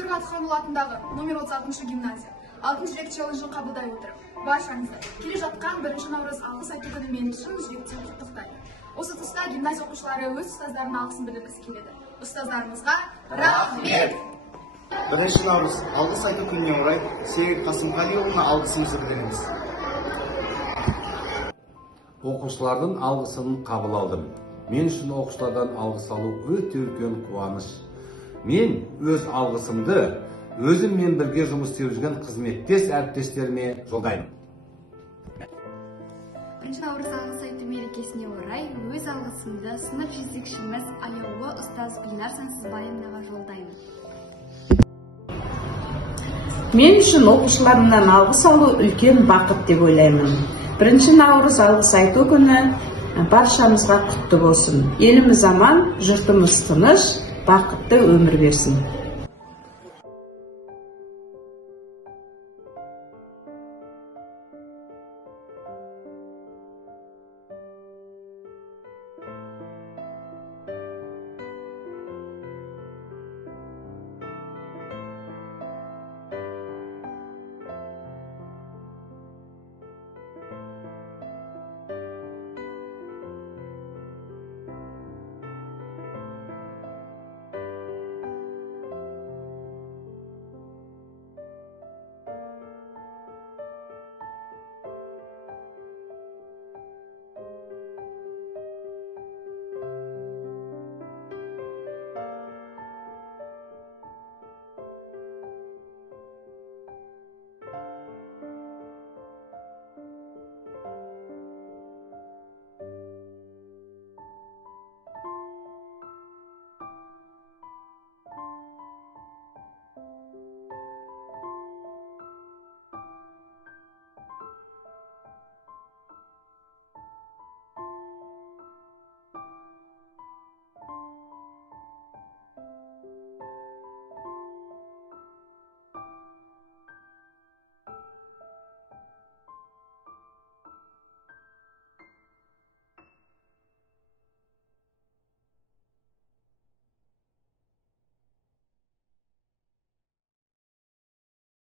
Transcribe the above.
Тұрғат Қамыл атындағы номер 36 гимназия 6 жүрек челленджін қабылдай отырып, баршаңызды келе жатқан 1 наурыз алғыс айту күнімен шын жүректен құттықтайды. Осы тұста гимназия оқушылары өз ұстаздарына алғысын білдіргісі келеді. Ұстаздарымызға рахмет! 1 наурыз алғыс айту күніне орай Серік Қасымқалиұлына алғысымызды білдіреміз. Оқушылардың алғысын қабыл алдым. Мен үшін оқушылардан алғыс алу өте үлкен қуаныш. Мен өз алғысымды өзіммен бірге жұмыс істеп жүрген қызметтес әріптестеріме жолдаймын. 1 наурыз алғыс айту мерекесіне орай өз алғысымды сынып жетекшіміз аяулы ұстаз Гүлнар Сансызбаевнаға жолдаймын. Мен үшін оқушыларымнан алғыс алу үлкен бақыт деп ойлаймын. 1 наурыз алғыс айту күні баршамызға құтты болсын. Еліміз аман, жұртымыз тыныш, бақытты өмір берсін.